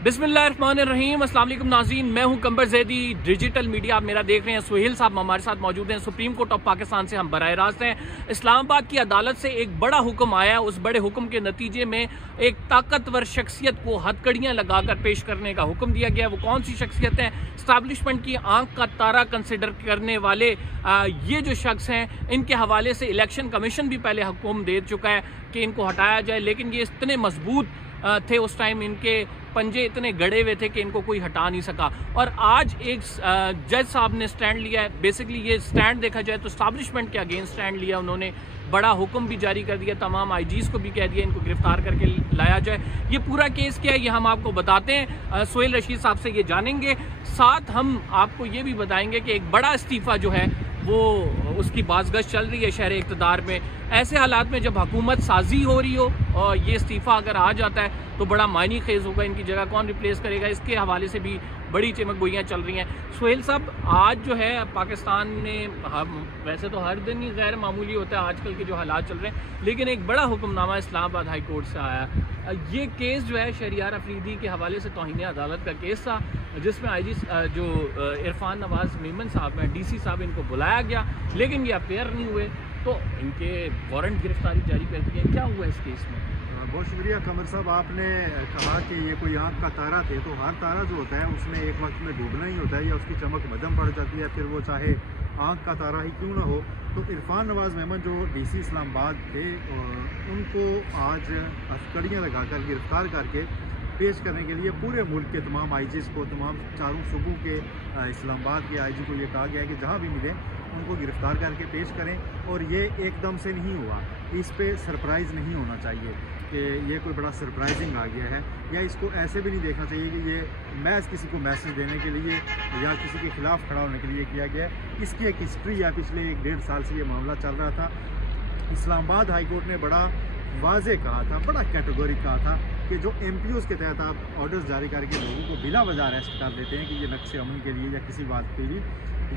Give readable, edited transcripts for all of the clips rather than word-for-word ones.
बिस्मिल्लाहिर्रहमानिर्रहीम। अस्सलाम वालेकुम नाज़रीन, मैं हूं कंबर ज़ैदी, डिजिटल मीडिया आप मेरा देख रहे हैं। सुहेल साहब हमारे साथ मौजूद हैं। सुप्रीम कोर्ट ऑफ पाकिस्तान से हम बराह रास्त हैं। इस्लामाबाद की अदालत से एक बड़ा हुक्म आया। उस बड़े हुक्म के नतीजे में एक ताकतवर शख्सियत को हथकड़ियाँ लगाकर पेश करने का हुक्म दिया गया। वो कौन सी शख्सियत है? इस्टेब्लिशमेंट की आंख का तारा कंसिडर करने वाले ये जो शख्स हैं, इनके हवाले से इलेक्शन कमीशन भी पहले हुक्म दे चुका है कि इनको हटाया जाए, लेकिन ये इतने मजबूत थे उस टाइम, इनके पंजे इतने गड़े हुए थे कि इनको कोई हटा नहीं सका। और आज एक जज साहब ने स्टैंड लिया है। बेसिकली ये स्टैंड देखा जाए तो इस्टेब्लिशमेंट के अगेंस्ट स्टैंड लिया उन्होंने। बड़ा हुक्म भी जारी कर दिया, तमाम आईजीज को भी कह दिया इनको गिरफ्तार करके लाया जाए। ये पूरा केस क्या है ये हम आपको बताते हैं। सुहेल रशीद साहब से ये जानेंगे, साथ हम आपको ये भी बताएंगे कि एक बड़ा इस्तीफ़ा जो है वो उसकी बाज़गश्त चल रही है शहर इक़्तिदार में। ऐसे हालात में जब हुकूमत साजी हो रही हो और ये इस्तीफ़ा अगर आ जाता है तो बड़ा मायनी खेज होगा। इनकी जगह कौन रिप्लेस करेगा, इसके हवाले से भी बड़ी चमक गोइयाँ चल रही हैं। सुहेल साहब, आज जो है पाकिस्तान में वैसे तो हर दिन ही गैर मामूली होता है आजकल के जो हालात चल रहे हैं, लेकिन एक बड़ा हुक्मनामा इस्लामाबाद हाई कोर्ट से आया। ये केस जो है शहरियार अफरीदी के हवाले से तौहीन अदालत का केस था, जिसमें आईजी जो इरफान नवाज मेमन साहब हैं, डीसी साहब, इनको बुलाया गया, लेकिन ये अपेयर नहीं हुए तो इनके वारंट गिरफ्तारी जारी कर दी है। क्या हुआ इस केस में? बहुत शुक्रिया कमर साहब, आपने कहा कि ये कोई आँख का तारा थे, तो हर तारा जो होता है उसमें एक वक्त में डूबना ही होता है या उसकी चमक मध्यम पड़ जाती है, फिर वो चाहे आँख का तारा ही क्यों ना हो। तो इरफान नवाज मेमन जो डीसी इस्लामाबाद थे, उनको आज हथकड़ियाँ लगाकर गिरफ्तार करके पेश करने के लिए पूरे मुल्क के तमाम आईजीज़ को, तमाम चारों सूबों के इस्लामाबाद के आईजी को ये कहा गया है कि जहाँ भी मिले उनको गिरफ्तार करके पेश करें। और ये एकदम से नहीं हुआ, इस पे सरप्राइज़ नहीं होना चाहिए कि ये कोई बड़ा सरप्राइजिंग आ गया है, या इसको ऐसे भी नहीं देखना चाहिए कि ये महज किसी को मैसेज देने के लिए या किसी के ख़िलाफ़ खड़ा होने के लिए किया गया है। इसकी एक हिस्ट्री है, पिछले 1-1.5 साल से ये मामला चल रहा था। इस्लामाबाद हाई कोर्ट ने बड़ा वाज़े कहा था, बड़ा कैटेगोरिक कहा था कि जो MPOs के तहत आप ऑर्डर्स जारी करके लोगों को बिला वजह अरेस्ट कर देते हैं कि ये नक्शे अमन के लिए या किसी बात के लिए,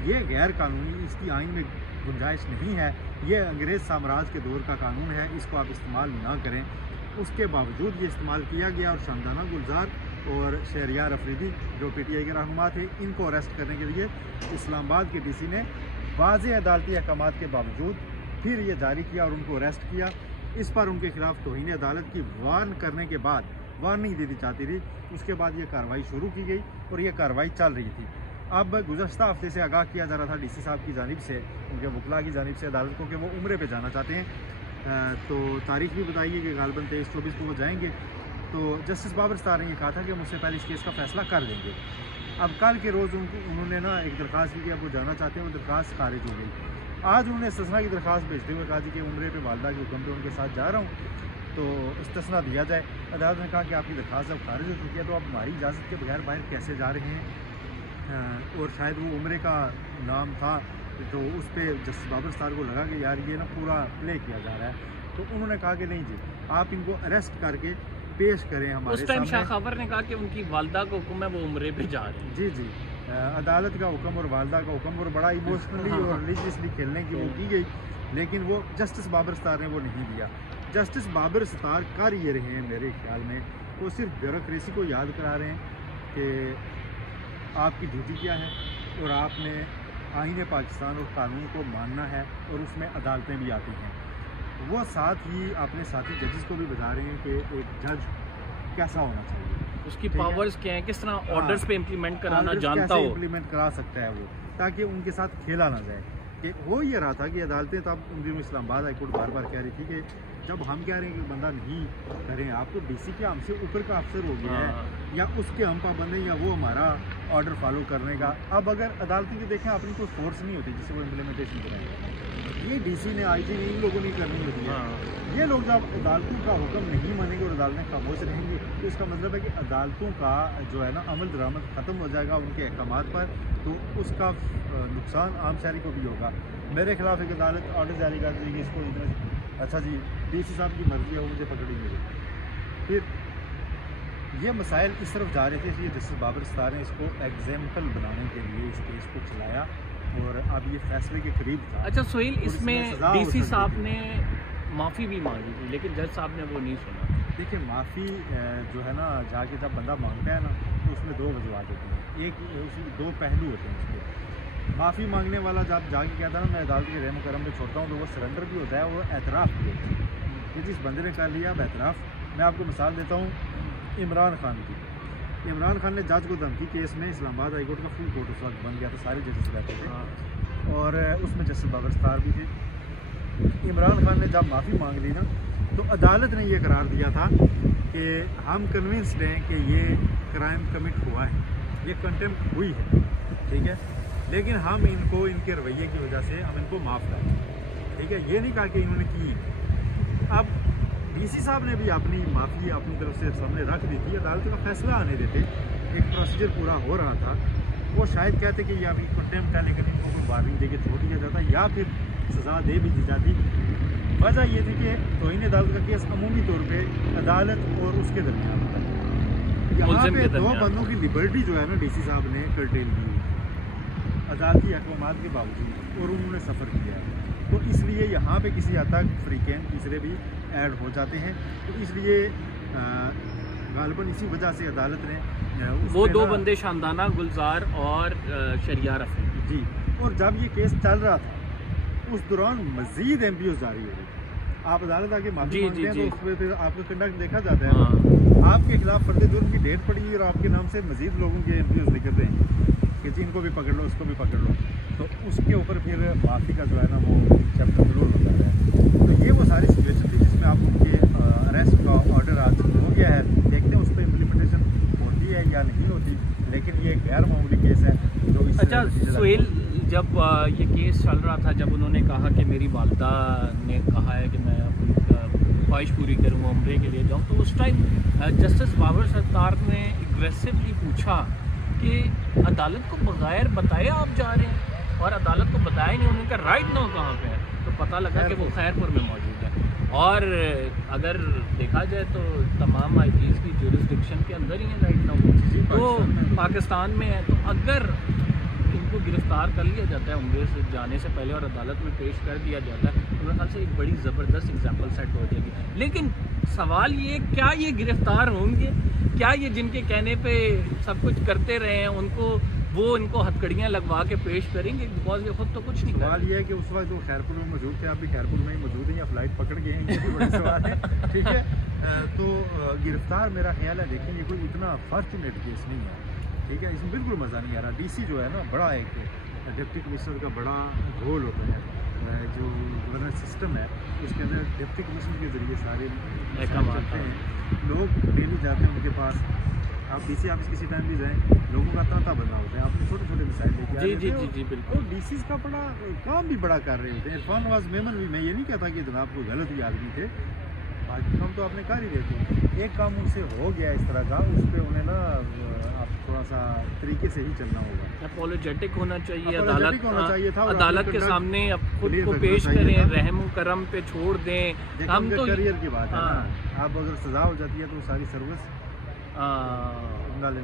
ये गैर कानूनी, इसकी आइन में गुंजाइश नहीं है, ये अंग्रेज़ साम्राज्य के दौर का कानून है, इसको आप इस्तेमाल ना करें। उसके बावजूद ये इस्तेमाल किया गया और शानदाना गुलजार और शहरियार अफरीदी जो PTI के रहनुमा थे, इनको अरेस्ट करने के लिए इस्लामाबाद के DC ने वाज़े अदालती अहकामात के बावजूद फिर ये जारी किया और उनको अरेस्ट किया। इस पर उनके खिलाफ तौहीन अदालत की वार्न करने के बाद, वार्निंग देनी चाहती थी, उसके बाद ये कार्रवाई शुरू की गई और ये कार्रवाई चल रही थी। अब गुज़श्ता हफ्ते से आगाह किया जा रहा था DC साहब की जानिब से, उनके वकला की जानिब से अदालत को कि वो उम्रे पे जाना चाहते हैं, तो तारीख भी बताइए कि गालबन 23-24 को वो जाएंगे। तो जस्टिस बाबर स्तार ने ये कहा था कि मुझसे पहले इस केस का फ़ैसला कर देंगे। अब कल के रोज़ उन्होंने ना एक दरख्वास्त की कि अब वो जाना चाहते हैं, वो दरख्वास्त खारिज हो गई। आज उन्होंने इस्तिस्ना की दरख्वास्त भेजते हुए कहा जी कि उम्रे पे वालदा के हुक्म पे उनके साथ जा रहा हूँ, तो इस्तिस्ना दिया जाए। अदालत ने कहा कि आपकी दरख्वास्त जब खारिज हो चुकी है तो आप हमारी इजाज़त के बगैर बाहर कैसे जा रहे हैं। और शायद वो उम्रे का नाम था, तो उस पर जस्टिस बाबर स्तार को लगा कि यार ये ना पूरा प्ले किया जा रहा है, तो उन्होंने कहा कि नहीं जी, आप इनको अरेस्ट करके पेश करें हमारे उस टाइम शाह खबर ने कहा कि उनकी वालदा का हुक्म है, वो उम्रे पे जा रहे हैं। जी, अदालत का हुक्म और वालदा का हुक्म, और बड़ा इमोशनली और रिलीजियसली खेलने की वो की गई, लेकिन वो जस्टिस बाबर स्तार ने वो नहीं दिया। जस्टिस बाबर स्तार कर ये रहे हैं मेरे ख्याल में, वो सिर्फ ब्यूरोक्रेसी को याद करा रहे हैं कि आपकी ड्यूटी क्या है और आपने आईन पाकिस्तान और कानून को मानना है, और उसमें अदालतें भी आती हैं। वो साथ ही अपने साथी जजेस को भी बता रहे हैं कि एक जज कैसा होना चाहिए, उसकी पावर्स क्या हैं, किस तरह ऑर्डर्स पे इम्प्लीमेंट कराना जानता हो, इम्प्लीमेंट करा सकता है वो, ताकि उनके साथ खेला ना जाए। कि हो ये रहा था कि अदालतें तब उन दिनों इस्लामाबाद हाई कोर्ट बार बार कह रही थी कि जब हम कह रहे हैं कि बंदा नहीं करें, आप तो DC के हमसे ऊपर का अफसर हो गया है, या उसके हम पाबंद हैं या वो हमारा ऑर्डर फॉलो करने का। अब अगर अदालती की देखें, अपनी कोई फोर्स नहीं होती जिससे वो इम्प्लीमेंटेशन कराएंगे, ये DC ने IG ने इन लोगों ने करनी होती है। ये लोग जब अदालतों का हुक्म नहीं मानेंगे और अदालतें खामोश रहेंगी, तो इसका मतलब है कि अदालतों का जो है ना अमल दरामद ख़त्म हो जाएगा उनके अहकामात पर, तो उसका नुकसान आम शहरी को भी होगा। मेरे खिलाफ एक अदालत ऑर्डर जारी कर देगी, इसको इतना अच्छा जी DC साहब की मर्जी है, वो मुझे पकड़ेंगे। फिर ये मसाइल इस तरफ जा रहे थे, इसलिए जस्टिस बाबर स्तार ने इसको एग्जाम्पल बनाने के लिए इस केस को चलाया और अब ये फैसले के करीब था। अच्छा सुहेल, इसमें DC साहब ने माफ़ी भी मांगी थी, लेकिन जज साहब ने वो नहीं सुना। देखिए माफ़ी जो है ना, जाके जब बंदा मांगता है ना, तो उसमें दो वजूहत होती हैं। एक उसमें दो पहलू होते हैं उसके। माफ़ी मांगने वाला जब जाके कहता है ना मैं अदालत के रहम करम में छोड़ता हूँ, तो वो सरेंडर भी होता है और एतराफ़ भी होता है कि जिस बंदे ने कर लिया अब एतराफ़। मैं आपको मिसाल देता हूँ इमरान खान की। इमरान खान ने जज को धमकी केस में इस्लामाबाद हाई कोर्ट का फुल कोर्ट उस वक्त बन गया था, सारे जजेस रहते थे और उसमें जस्टिस बाबर सत्तार भी थे। इमरान खान ने जब माफ़ी मांग ली ना, तो अदालत ने ये करार दिया था कि हम कन्विंस्ड हैं कि ये क्राइम कमिट हुआ है, ये कंटेम्प्ट हुई है, ठीक है, लेकिन हम इनको इनके रवैये की वजह से हम इनको माफ़ करें, ठीक है। ये नहीं कहा कि इन्होंने की। अब डीसी साहब ने भी अपनी माफ़ी अपनी तरफ से सामने रख दी थी, अदालत का फैसला आने देते, एक प्रोसीजर पूरा हो रहा था। वो शायद कहते कि ये अभी कंटेम्प्ट है, लेकिन इनको कोई वार्निंग दे के छोड़ दिया जाता या फिर सज़ा दे भी दी जाती। वजह ये थी कि तौहीन अदालत का केस अमूमी तौर पे अदालत और उसके दरमियान होता है। यहाँ पे दो बंदों की लिबर्टी जो है ना डीसी साहब ने कर्टेल की अदालती अहकामात के बावजूद, और उन्होंने सफ़र किया है, तो इसलिए यहाँ पे किसी हद तक फ्रीकेन तीसरे भी ऐड हो जाते हैं। तो इसलिए गालिबन इसी वजह से अदालत ने वो दो बंदे शानदाना गुलजार और शरियार अफरीदी जी, और जब ये केस चल रहा था उस दौरान मजीद एमपीओ जारी हो रही। आप अदालत आके माफी मांगते हैं तो उसमें फिर आपका कंडक्ट देखा जाता है। आपके खिलाफ फर्द जुर्म की डेट पड़ी है और आपके नाम से मजीद लोगों के एमपीओ निकलते हैं कि जी इनको भी पकड़ लो, उसको भी पकड़ लो, तो उसके ऊपर फिर माफ़ी का जो है ना वो चैप्टर क्लोज हो जाता है। तो ये वो सारी सिचुएशन थी जिसमें आप उनके अरेस्ट का ऑर्डर आज हो गया है। देखते हैं उस पर इम्प्लीमेंटेशन होती है या नहीं होती, लेकिन ये गैर मामूली केस है जो इस अच्छा सुहेल, जब ये केस चल रहा था, जब उन्होंने कहा कि मेरी वालदा ने कहा है कि मैं अपनी ख्वाहिश पूरी करूँ, उम्रे के लिए जाऊँ, तो उस टाइम जस्टिस बाबर सत्तार ने एग्रेसिवली पूछा कि अदालत को बगैर बताए आप जा रहे हैं, और अदालत को बताया नहीं, उन्होंने कहा राइट नाउ कहाँ पे है, तो पता लगा कि वो खैरपुर में मौजूद है। और अगर देखा जाए तो तमाम आईजीज़ की जुरिस्डिक्शन के अंदर ही है राइट नाउ, तो पाकिस्तान में है। तो अगर इनको गिरफ्तार कर लिया जाता है उम्र से जाने से पहले और अदालत में पेश कर दिया जाता है, तो मेरे ख्याल से एक बड़ी ज़बरदस्त एग्जाम्पल सेट हो जाएगी। लेकिन सवाल ये, क्या ये गिरफ्तार होंगे? क्या ये जिनके कहने पे सब कुछ करते रहे हैं उनको इनको हथकड़ियाँ लगवा के पेश करेंगे? बिकॉज ये खुद तो कुछ नहीं। सवाल ये है कि उस वक्त वो खैरपुर में मौजूद थे, आप भी खैरपुर में ही मौजूद हैं या फ्लाइट पकड़ गए हैं, ये भी बड़ा सवाल है, ठीक है। तो गिरफ्तार मेरा ख्याल है, देखिए ये कोई इतना फॉर्चुनेट केस नहीं है, ठीक है, इसमें बिल्कुल मज़ा नहीं आ रहा। डीसी जो है ना, बड़ा एक डिप्टी कमिश्नर का बड़ा रोल होता है, जो गवर्नेंस सिस्टम है उसके अंदर डिप्टी कमिश्नर के ज़रिए सारे चलते हैं, लोग डेली जाते हैं उनके पास। आप डीसी ऑफिस किसी टाइम भी जाएँ, लोगों का तांता बंदा होता है, आपने छोटे छोटे मिसाइल लेके आ रहे हैं। जी बिल्कुल। और डीसी का बड़ा काम भी बड़ा कर रहे होते हैं। इरफान नवाज मेमन भी, मैं ये नहीं कहता कि जनाब कोई गलत ही आदमी थे, बाकी काम तो आपने कर ही रहे थे। एक काम उनसे हो गया इस तरह का, उस पर उन्हें ना आप थोड़ा सा तरीके से ही चलना होगा, अपोलोजेटिक होना चाहिए, अदालत अदालत के सामने खुद को पेश करें, रहम करम पे छोड़ दें। हम तो करियर की बात है ना, आप अगर सजा हो जाती है तो सारी सर्विस नल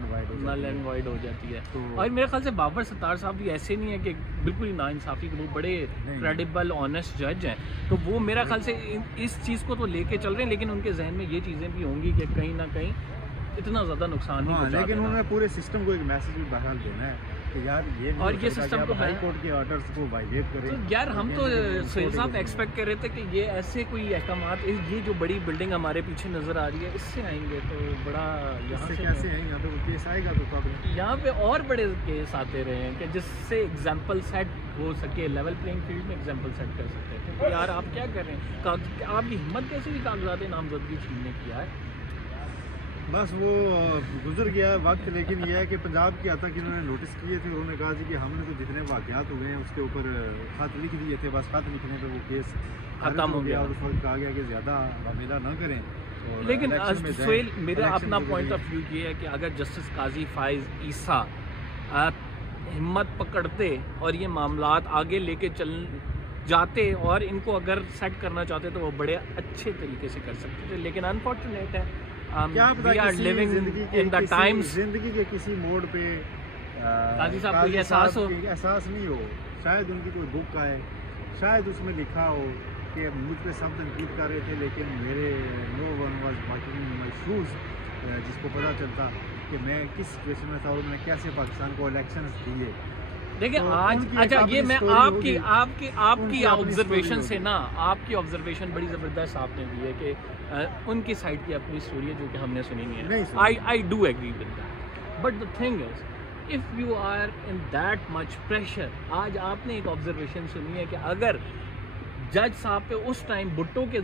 एंड वाइड हो जाती है। तो और मेरे ख्याल से बाबर सत्तार साहब भी ऐसे नहीं है कि बिल्कुल ही नाइंसाफ़ी, वो बड़े क्रेडिबल ऑनेस्ट जज हैं, तो वो मेरा ख्याल से इस चीज़ को तो लेके चल रहे हैं, लेकिन उनके जहन में ये चीज़ें भी होंगी कि कहीं ना कहीं इतना ज़्यादा नुकसान नहीं पहुंचा, लेकिन उन्होंने पूरे सिस्टम को एक मैसेज भी बहरहाल देना है कि यार ये और ये सिस्टम को हाई कोर्ट के ऑर्डर्स को वायलेट करें। तो यार हम तो सुहेल साहब एक्सपेक्ट कर रहे थे कि ये ऐसे कोई अहकामात, ये जो बड़ी बिल्डिंग हमारे पीछे नज़र आ रही है, इससे आएंगे तो बड़ा, यहाँ से कैसे आएंगे, यहाँ पे वो केस आएगा तो यहाँ पे और बड़े केस आते रहे हैं कि जिससे एग्जाम्पल सेट हो सके, लेवल प्लेइंग फील्ड में एग्जाम्पल सेट कर सकते थे। तो यार आप क्या कर रहे हैं? आपकी हिम्मत कैसे भी कागजात नामजदगी छीनने की यार? बस वो गुजर गया वक्त, लेकिन यह है कि पंजाब की हद तक इन्होंने नोटिस किए थे, उन्होंने कहा जी कि हमने तो जितने वाक़यात हुए हैं उसके ऊपर खत लिख दिए थे, बस खत लिखने पे वो केस खत्म हो गया और उस वक्त कहा गया कि ज़्यादा मामला ना करें। लेकिन सुहेल, मेरा अपना पॉइंट ऑफ व्यू ये है कि अगर जस्टिस काजी फाइज ईसा हिम्मत पकड़ते और ये मामलात आगे लेके चल जाते और इनको अगर सेट करना चाहते तो वो बड़े अच्छे तरीके से कर सकते थे, लेकिन अनफॉर्चुनेट है जिंदगी के किसी मोड़ पे काजी साहब को एहसास नहीं हो, शायद उनकी कोई बुक आए, शायद उसमें लिखा हो कि मुझ पे सब तनकीद कर रहे थे, लेकिन मेरे no one was walking in my shoes, जिसको पता चलता कि मैं किस सिचुएशन में था और मैं कैसे पाकिस्तान को इलेक्शंस दिए। देखिए तो आज अच्छा ये मैं आपकी आपकी आपकी ऑब्जर्वेशन से ना, आपकी ऑब्जर्वेशन बड़ी ज़बरदस्त आपने दी है कि उनकी साइड की अपनी स्टोरी है जो कि हमने सुनी नहीं है। I do agree with that, but the thing is if you are in that much pressure, आज आपने एक ऑब्जर्वेशन सुनी है कि अगर जज साहब पे उस टाइम भुट्टो के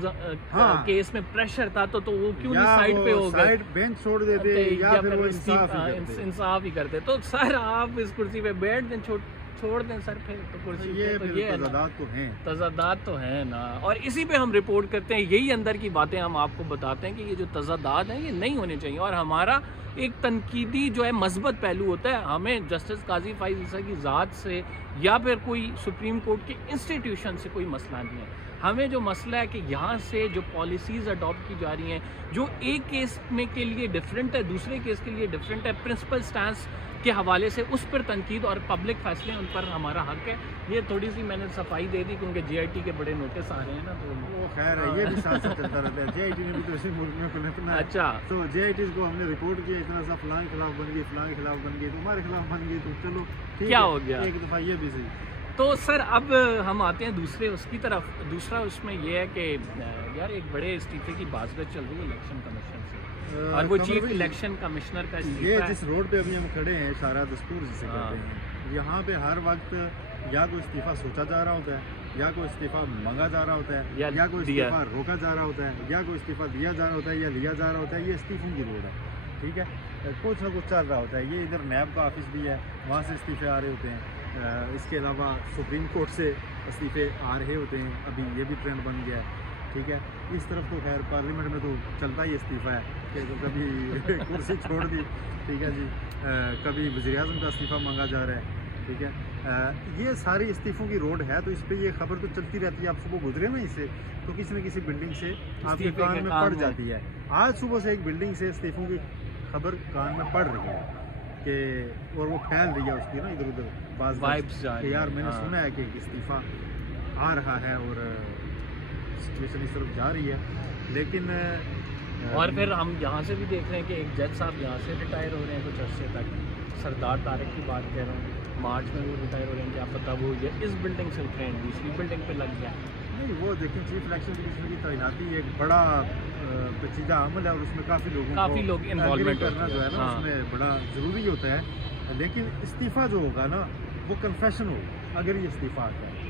केस में प्रेशर था तो वो क्यों नहीं साइड पे हो गए, साइड बेंच छोड़ देते या फिर वो इंसाफ ही करते। तो सर आप इस कुर्सी पे बैठ दें, छोड़ दें सर फिर तो कुर्सी पे, तो ये तजादात तो हैं ना, और इसी पे हम रिपोर्ट करते हैं। यही अंदर की बातें हम आपको बताते हैं कि ये जो तजादात हैं ये नहीं होने चाहिए, और हमारा एक तनकीदी जो है मस्बत पहलू होता है। हमें जस्टिस काजी फाइज ईसा की ज़ात से या फिर कोई सुप्रीम कोर्ट के इंस्टीट्यूशन से कोई मसला नहीं है। हमें जो मसला है कि यहाँ से जो पॉलिसीज़ अडॉप्ट की जा रही हैं, जो एक केस में के लिए डिफरेंट है, दूसरे केस के लिए डिफरेंट है, प्रिंसिपल स्टैंस के हवाले से उस पर तनकीद और पब्लिक फैसले उन पर हमारा हक है। ये थोड़ी सी मैंने सफाई दे दी क्योंकि JIT के बड़े नोटिस आ रहे हैं ना, तो वो खैर है, ये भी साथ साथ चलता रहता है। JIT ने भी तो इसी मुल्क में कुल इतना, अच्छा तो JITs को हमने रिपोर्ट किया, इतना सा फलां के खिलाफ बन गई, फलां के खिलाफ बन गई, तुम्हारे खिलाफ बन गई, तो चलो ठीक क्या है, हो गया एक दफ़ा ये भी सही। तो सर अब हम आते हैं दूसरे उसकी तरफ। दूसरा उसमें ये है कि यार एक बड़े इस्तीफे की बातचीत चल रही है इलेक्शन कमीशन से, और वो चीफ इलेक्शन कमिश्नर का ये जिस रोड पे अभी हम खड़े हैं, सारा दस्तूर जिसे कहते हैं, यहाँ पे हर वक्त या कोई इस्तीफा सोचा जा रहा होता है, या कोई इस्तीफा मांगा जा रहा होता है, या कोई इस्तीफा रोका जा रहा होता है, या कोई इस्तीफा दिया जा रहा होता है या लिया जा रहा होता है। ये इस्तीफों की रोड है, ठीक है, कुछ ना कुछ चल रहा होता है। ये इधर नैब का ऑफिस भी है, वहाँ से इस्तीफे आ रहे होते हैं। इसके अलावा सुप्रीम कोर्ट से इस्तीफे आ रहे होते हैं, अभी ये भी ट्रेंड बन गया है, ठीक है। इस तरफ तो खैर पार्लियामेंट में तो चलता ही इस्तीफ़ा है कि तो कभी कुर्सी छोड़ दी, ठीक है जी, कभी वज़ीर-ए-आज़म का इस्तीफ़ा मांगा जा रहा है, ठीक है। ये सारी इस्तीफ़ों की रोड है, तो इस पर ये खबर तो चलती रहती है। आप सुबह गुजरे ना इससे, तो किसी न किसी बिल्डिंग से आपके कान में पड़ जाती है। आज सुबह से एक बिल्डिंग से इस्तीफ़ों की खबर कान में पड़ रही है कि, और वो फैल रही है उसकी ना इधर उधर बाज़ वाइब्स कि यार मैंने सुना है कि इस्तीफ़ा आ रहा है और सिचुएशन इस तरफ जा रही है। लेकिन और फिर हम यहाँ से भी देख रहे हैं कि एक जज साहब यहाँ से रिटायर हो रहे हैं कुछ अर्से तक। सरदार तारिक की बात कह रहा हूँ, मार्च में वो रिटायर हो रहे हैं, क्या पता वो ये इस बिल्डिंग से उठ रहे हैं दूसरी बिल्डिंग पे लग गया। नहीं, वो देखिए चीफ इलेक्शन कमिश्नर की तैनाती एक बड़ा पेचीदा अमल है, और उसमें काफ़ी लोग इन्वॉल्वमेंट करना जो है ना, उसमें बड़ा ज़रूरी होता है। लेकिन इस्तीफ़ा जो होगा ना, वो कन्फेशन होगा। अगर ये इस्तीफ़ा आता है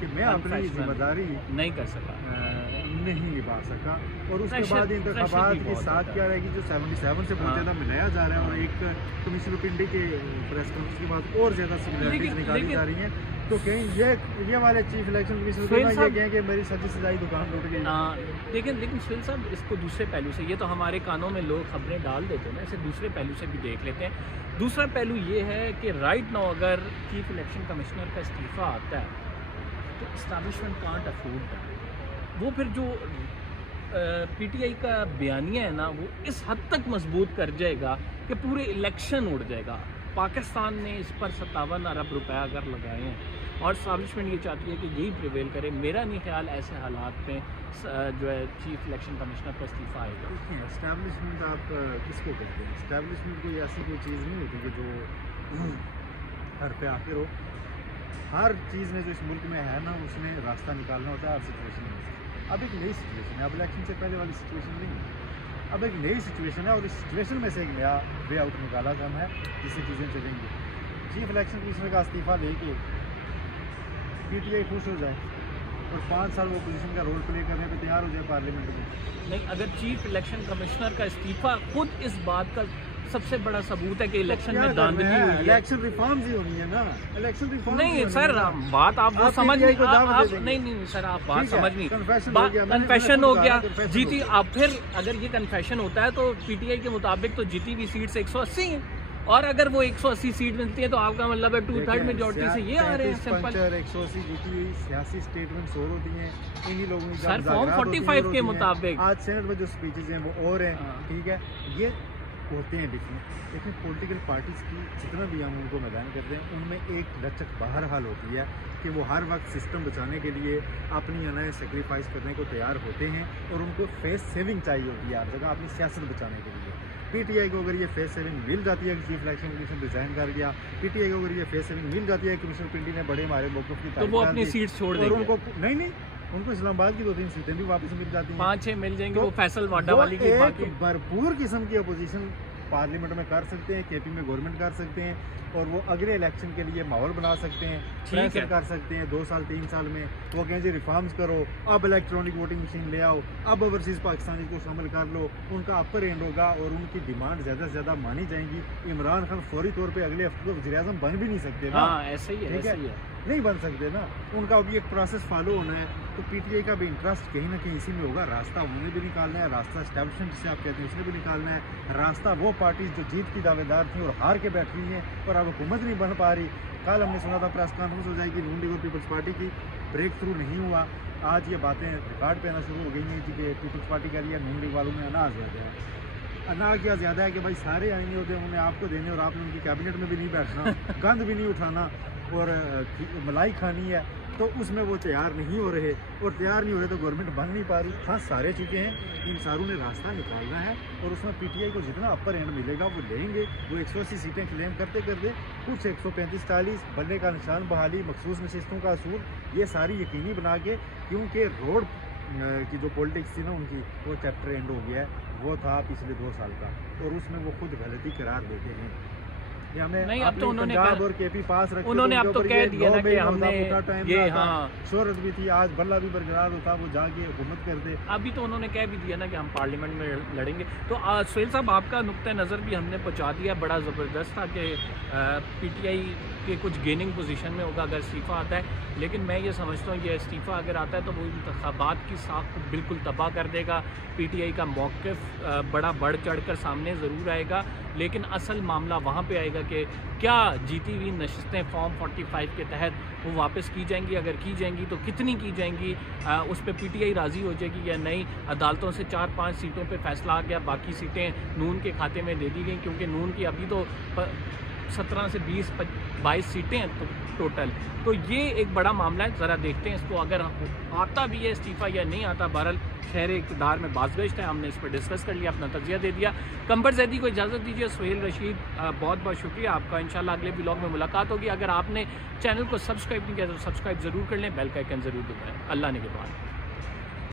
कि मैं अपनी जिम्मेदारी नहीं कर सका, नहीं निभा सका, और उसके बाद इंतखाबात की साथ क्या रहेगी, जो 77 से बहुत ज़्यादा मिलाया जा रहा है, और एक कमिश्नर ऑफ इंडिया के प्रेस कॉन्फ्रेंस के बाद और ज़्यादा सिमिलरिटीज निकाली जा रही हैं, तो कहीं ये वाले चीफ इलेक्शन कमिश्नर ये कहें कि मेरी सजी सजाई दुकान टूट गई। लेकिन सुहेल साहब, इसको दूसरे पहलू से, ये तो हमारे कानों में लोग खबरें डाल देते हैं ना, इसे दूसरे पहलू से भी देख लेते हैं। दूसरा पहलू ये है कि राइट नाउ अगर चीफ इलेक्शन कमिश्नर का इस्तीफ़ा आता है तो इस्टेब्लिशमेंट कांट अफोर्ड दैट। वो फिर जो PTI का बयानिया है ना, वो इस हद तक मजबूत कर जाएगा कि पूरे इलेक्शन उड़ जाएगा। पाकिस्तान ने इस पर 57 अरब रुपया अगर लगाए हैं, और इस्टेब्लिशमेंट ये चाहती है कि यही प्रिवेल करे। मेरा नहीं ख्याल ऐसे हालात में जो है चीफ इलेक्शन कमिश्नर का इस्तीफ़ा आएगा। इस्टेब्लिशमेंट आप किसको कहते हैं? इस्टेब्लिशमेंट कोई ऐसी कोई चीज़ नहीं होती कि जो हर पे आखिर हो। हर चीज़ में जो इस मुल्क में है ना, उसमें रास्ता निकालना होता है हर सिचुएशन में। अब एक नई सिचुएशन है, अब इलेक्शन से पहले वाली सिचुएशन नहीं है, अब एक नई सिचुएशन है, और इस सिचुएशन में से एक नया वे आउट निकाला जाना है जिससे चीज़ें चलेंगी। चीफ इलेक्शन कमिश्नर का इस्तीफ़ा लेके PTI खुश हो जाए और 5 साल वो पोजीशन का रोल प्ले करने पे तैयार हो जाए पार्लियामेंट में। नहीं, अगर चीफ इलेक्शन कमिश्नर का इस्तीफ़ा खुद इस बात का सबसे बड़ा सबूत है कि इलेक्शन में धांधली हुई है। इलेक्शन रिफॉर्म्स ही होनी है ना, इलेक्शन रिफॉर्म नहीं सर, बात आप वो समझ नहीं, आप नहीं सर, आप बात समझ नहीं। कन्फेशन हो गया, जीती। आप फिर अगर ये कन्फेशन होता है तो PTI के मुताबिक तो जीती हुई सीट से 180 है, और अगर वो 180 सीट मिलती है तो आपका मतलब है 2/3 मेजॉरिटी से ये आ रहे हैं। सिंपल 180 जीती हुई सियासी स्टेटमेंट्स और होती हैं इन्हीं लोगों की। सर फॉर्म 45 के मुताबिक आज सेनेट में जो स्पीचेज हैं वो और हैं, ठीक है। ये होते हैं डिफरेंट, लेकिन पॉलिटिकल पार्टीज़ की जितना भी हम उनको मैदान करते हैं उनमें एक लचक बहरहाल होती है कि वो हर वक्त सिस्टम बचाने के लिए अपनी अनाय सेक्रीफाइस करने को तैयार होते हैं और उनको फेस सेविंग चाहिए होती है हर जगह अपनी सियासत बचाने के लिए। पीटीआई को अगर ये फेस सेविंग मिल जाती है कि चीफ इलेक्शन कमीशन रिजाइन कर गया, पीटीआई को अगर ये फेस सेविंग मिल जाती है कमिश्नर पिंडी ने बड़े हमारे मौक़िफ़ की तो वो अपनी सीट छोड़ देंगे और उनको नहीं उनको इस्लामाबाद की 2-3 सीटें भी वापस मिल जाती हैं, 5-6 मिल जाएंगी, तो वो फैसल वाडा वाली की बाकी भरपूर किस्म की अपोजिशन पार्लियामेंट में कर सकते हैं, केपी में गवर्नमेंट कर सकते हैं और वो अगले इलेक्शन के लिए माहौल बना सकते हैं, प्रेशर कर सकते हैं 2 साल 3 साल में। वो कहें जी रिफॉर्म्स करो, अब इलेक्ट्रॉनिक वोटिंग मशीन ले आओ, अब ओवरसीज़ पाकिस्तानी को शामिल कर लो, उनका अपर एंड होगा और उनकी डिमांड ज़्यादा से ज़्यादा मानी जाएंगी। इमरान खान फौरी तौर पर अगले हफ्ते को वज़ीर-ए-आज़म बन भी नहीं सकते ना, ऐसा ही है, नहीं बन सकते ना, उनका अभी एक प्रोसेस फॉलो होना है। तो पीटीआई का भी इंटरेस्ट कहीं ना कहीं इसी में होगा, रास्ता उन्हें भी निकालना है, रास्ता एस्टैब्लिशमेंट जिसे आप कहते हैं उसने भी निकालना है, रास्ता वो पार्टीज जो जीत की दावेदार थी और हार के बैठ रही हैं और अब हुकूमत नहीं बन पा रही। कल हमने सुना था प्रेस कॉन्फ्रेंस हो जाएगी नून लीग और पीपल्स पार्टी की, ब्रेक थ्रू नहीं हुआ। आज ये बातें रिकॉर्ड पे आना शुरू हो गई हैं कि पीपल्स पार्टी कह रही है नून लीग वालों में अनाज ज़्यादा है। अनाज क्या ज़्यादा है कि भाई सारे आएंगे होते हैं उन्हें आपको देने और आपने उनकी कैबिनेट में भी नहीं बैठना, गंद भी नहीं उठाना और मलाई खानी है, तो उसमें वो तैयार नहीं हो रहे और तैयार नहीं हो रहे तो गवर्नमेंट बन नहीं पा रही। हाँ सारे चुके हैं, इन सारों ने रास्ता निकालना है और उसमें पीटीआई को जितना अपर एंड मिलेगा वो लेंगे। वो 180 सीटें क्लेम करते करते कुछ 135-40 बनने का निशान, बहाली, मखसूस नशिस्तों का असूल, ये सारी यकीनी बना के, क्योंकि रोड की जो पॉलिटिक्स थी ना उनकी वो चैप्टर एंड हो गया है, वो था पिछले 2 साल का और उसमें वो खुद गलती करार देते हैं। नहीं अब तो उन्होंने और केपी पास रखे, उन्होंने अब तो कह दिया ना कि हमने ये शोहरत भी थी, आज बल्ला भी बरकरार होता, वो जाके हुकूमत कर दे। अभी तो उन्होंने कह भी दिया ना कि हम पार्लियामेंट में लड़ेंगे। तो सुहेल साहब आपका नुक्ता नज़र भी हमने पहुँचा दिया, बड़ा ज़बरदस्त था कि पीटीआई के कुछ गेनिंग पोजीशन में होगा अगर इस्तीफ़ा आता है, लेकिन मैं ये समझता हूँ ये इस्तीफ़ा अगर आता है तो वो इंतखाबात की साख को बिल्कुल तबाह कर देगा। पीटीआई का मौक़िफ़ बड़ा बढ़ चढ़ कर सामने ज़रूर आएगा, लेकिन असल मामला वहाँ पे आएगा कि क्या जीती हुई नशिस्तें फॉर्म 45 के तहत वो वापस की जाएंगी, अगर की जाएंगी तो कितनी की जाएंगी, उस पर पीटीआई राज़ी हो जाएगी या नहीं। अदालतों से 4-5 सीटों पे फैसला आ गया, बाकी सीटें नून के खाते में दे दी गई, क्योंकि नून की अभी तो 17 से 22 सीटें हैं तो टोटल। तो ये एक बड़ा मामला है, ज़रा देखते हैं इसको, अगर आता भी है इस्तीफ़ा या नहीं आता। बहरहाल शहर इक़्तिदार में बाज़गश्त है, हमने इस पर डिस्कस कर लिया, अपना तज़िया दे दिया। कंबर ज़ैदी को इजाज़त दीजिए। सुहेल रशीद बहुत बहुत शुक्रिया आपका, इंशाल्लाह अगले व्लॉग में मुलाकात होगी। अगर आपने चैनल को सब्सक्राइब नहीं किया तो सब्सक्राइब ज़रूर कर लें, बेल का आइकन ज़रूर दबाएं। अल्लाह ने के बाद।